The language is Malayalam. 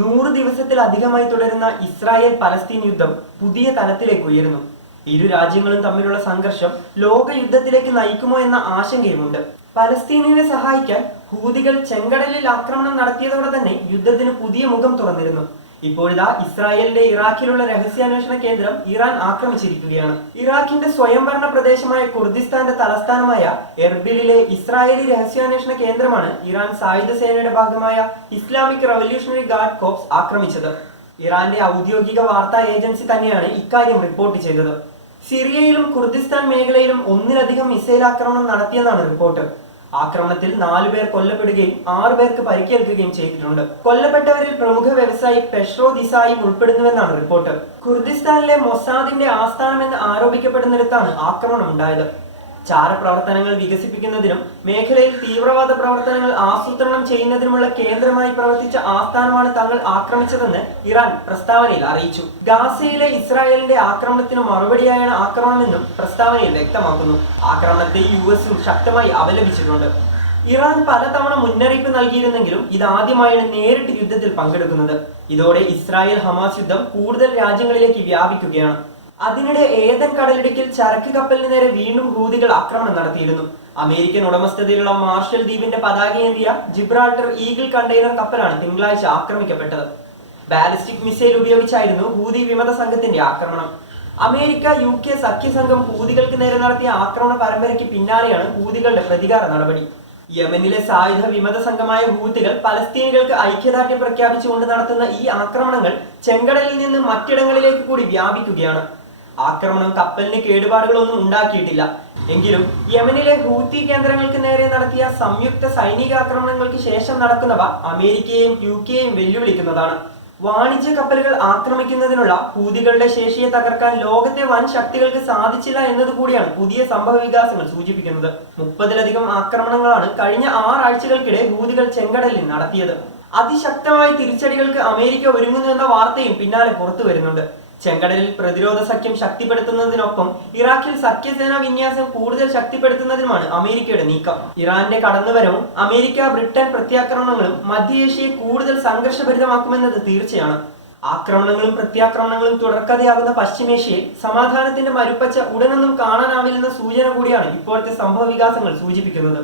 100 ദിവസത്തിലധികമായി തുടരുന്ന ഇസ്രായേൽ പലസ്തീൻ യുദ്ധം പുതിയ തലത്തിലേക്ക് ഉയരുന്നു. ഇരു രാജ്യങ്ങളും തമ്മിലുള്ള സംഘർഷം ലോക യുദ്ധത്തിലേക്ക് നയിക്കുമോ എന്ന ആശങ്കയുമുണ്ട്. പലസ്തീനിനെ സഹായിക്കാൻ ഹൂതികൾ ചെങ്കടലിൽ ആക്രമണം നടത്തിയതോടെ തന്നെ യുദ്ധത്തിന് പുതിയ മുഖം തുറന്നിരുന്നു. ഇപ്പോഴിതാ ഇസ്രായേലിന്റെ ഇറാഖിലുള്ള രഹസ്യാന്വേഷണ കേന്ദ്രം ഇറാൻ ആക്രമിച്ചിരിക്കുകയാണ്. ഇറാഖിന്റെ സ്വയംഭരണ പ്രദേശമായ കുർദിസ്ഥാന്റെ തലസ്ഥാനമായ എർബിലിലെ ഇസ്രായേലി രഹസ്യാന്വേഷണ കേന്ദ്രമാണ് ഇറാൻ സായുധ സേനയുടെ ഭാഗമായ ഇസ്ലാമിക് റവല്യൂഷണറി ഗാർഡ് കോർപ്സ് ആക്രമിച്ചത്. ഇറാന്റെ ഔദ്യോഗിക വാർത്താ ഏജൻസി തന്നെയാണ് ഇക്കാര്യം റിപ്പോർട്ട് ചെയ്തത്. സിറിയയിലും കുർദിസ്ഥാൻ മേഖലയിലും ഒന്നിലധികം മിസൈൽ ആക്രമണം നടത്തിയെന്നാണ് റിപ്പോർട്ട്. ആക്രമണത്തിൽ 4 പേർ കൊല്ലപ്പെടുകയും 6 പേർക്ക് പരിക്കേൽക്കുകയും ചെയ്തിട്ടുണ്ട്. കൊല്ലപ്പെട്ടവരിൽ പ്രമുഖ വ്യവസായി പെഷ്രോ ദിസായും ഉൾപ്പെടുന്നുവെന്നാണ് റിപ്പോർട്ട്. കുർദിസ്ഥാനിലെ മൊസാദിന്റെ ആസ്ഥാനമെന്ന് ആരോപിക്കപ്പെടുന്നിടത്താണ് ആക്രമണം ഉണ്ടായത്. ചാരപ്രവർത്തനങ്ങൾ വികസിപ്പിക്കുന്നതിനും മേഖലയിൽ തീവ്രവാദ പ്രവർത്തനങ്ങൾ ആസൂത്രണം ചെയ്യുന്നതിനുമുള്ള കേന്ദ്രമായി പ്രവർത്തിച്ച ആസ്ഥാനമാണ് തങ്ങൾ ആക്രമിച്ചതെന്ന് ഇറാൻ പ്രസ്താവനയിൽ അറിയിച്ചു. ഗാസയിലെ ഇസ്രായേലിന്റെ ആക്രമണത്തിന് മറുപടിയായാണ് ആക്രമണമെന്നും പ്രസ്താവനയിൽ വ്യക്തമാക്കുന്നു. ആക്രമണത്തെ യുഎസും ശക്തമായി അപലപിച്ചിട്ടുണ്ട്. ഇറാൻ പലതവണ മുന്നറിയിപ്പ് നൽകിയിരുന്നെങ്കിലും ഇതാദ്യമായാണ് നേരിട്ട് യുദ്ധത്തിൽ പങ്കെടുക്കുന്നത്. ഇതോടെ ഇസ്രായേൽ ഹമാസ് യുദ്ധം കൂടുതൽ രാജ്യങ്ങളിലേക്ക് വ്യാപിക്കുകയാണ്. അതിനിടെ ഏദൻ കടലിടുക്കിൽ ചരക്ക് കപ്പലിന് നേരെ വീണ്ടും ഹൂതികൾ ആക്രമണം നടത്തിയിരുന്നു. അമേരിക്കൻ ഉടമസ്ഥതയിലുള്ള മാർഷൽ ദ്വീപിന്റെ പതാകയേന്തിയ ജിബ്രാൾട്ടർ ഈഗിൾ കണ്ടെയ്നർ കപ്പലാണ് തിങ്കളാഴ്ച ആക്രമിക്കപ്പെട്ടത്. ബാലിസ്റ്റിക് മിസൈൽ ഉപയോഗിച്ചായിരുന്നു ഹൂതി വിമത സംഘത്തിന്റെ ആക്രമണം. അമേരിക്ക UK സഖ്യസംഘം ഹൂതികൾക്ക് നേരെ നടത്തിയ ആക്രമണ പരമ്പരയ്ക്ക് പിന്നാലെയാണ് ഹൂതികളുടെ പ്രതികാര നടപടി. യമനിലെ സായുധ വിമത സംഘമായ ഹൂതികൾ പലസ്തീനികൾക്ക് ഐക്യദാർഢ്യം പ്രഖ്യാപിച്ചുകൊണ്ട് നടത്തുന്ന ഈ ആക്രമണങ്ങൾ ചെങ്കടലിൽ നിന്ന് മറ്റിടങ്ങളിലേക്ക് കൂടി വ്യാപിക്കുകയാണ്. ആക്രമണം കപ്പലിന് കേടുപാടുകളൊന്നും ഉണ്ടാക്കിയിട്ടില്ല. എങ്കിലും യമനിലെ ഹൂത്തി കേന്ദ്രങ്ങൾക്ക് നേരെ നടത്തിയ സംയുക്ത സൈനിക ആക്രമണങ്ങൾക്ക് ശേഷം നടക്കുന്നവ അമേരിക്കയെയും UKയെയും വെല്ലുവിളിക്കുന്നതാണ്. വാണിജ്യ കപ്പലുകൾ ആക്രമിക്കുന്നതിനുള്ള ഹൂതികളുടെ ശേഷിയെ തകർക്കാൻ ലോകത്തെ വൻ ശക്തികൾക്ക് സാധിച്ചില്ല എന്നതുകൂടിയാണ് പുതിയ സംഭവ വികാസങ്ങൾ സൂചിപ്പിക്കുന്നത്. 30-ലധികം ആക്രമണങ്ങളാണ് കഴിഞ്ഞ 6 ആഴ്ചകൾക്കിടെ ഹൂതികൾ ചെങ്കടലിൽ നടത്തിയത്. അതിശക്തമായ തിരിച്ചടികൾക്ക് അമേരിക്ക ഒരുങ്ങുന്നുവെന്ന വാർത്തയും പിന്നാലെ പുറത്തു വരുന്നുണ്ട്. ചെങ്കടലിൽ പ്രതിരോധ സഖ്യം ശക്തിപ്പെടുത്തുന്നതിനൊപ്പം ഇറാഖിൽ സഖ്യസേനാ വിന്യാസം കൂടുതൽ ശക്തിപ്പെടുത്തുന്നതിനുമാണ് അമേരിക്കയുടെ നീക്കം. ഇറാന്റെ കടന്നുവരവും അമേരിക്ക ബ്രിട്ടൻ പ്രത്യാക്രമണങ്ങളും മധ്യേഷ്യയെ കൂടുതൽ സംഘർഷഭരിതമാക്കുമെന്നത് തീർച്ചയാണ്. ആക്രമണങ്ങളും പ്രത്യാക്രമണങ്ങളും തുടർക്കഥയാകുന്ന പശ്ചിമേഷ്യയിൽ സമാധാനത്തിന്റെ മരുപ്പച്ച ഉടനൊന്നും കാണാനാവില്ലെന്ന സൂചന കൂടിയാണ് ഇപ്പോഴത്തെ സംഭവ വികാസങ്ങൾ സൂചിപ്പിക്കുന്നത്.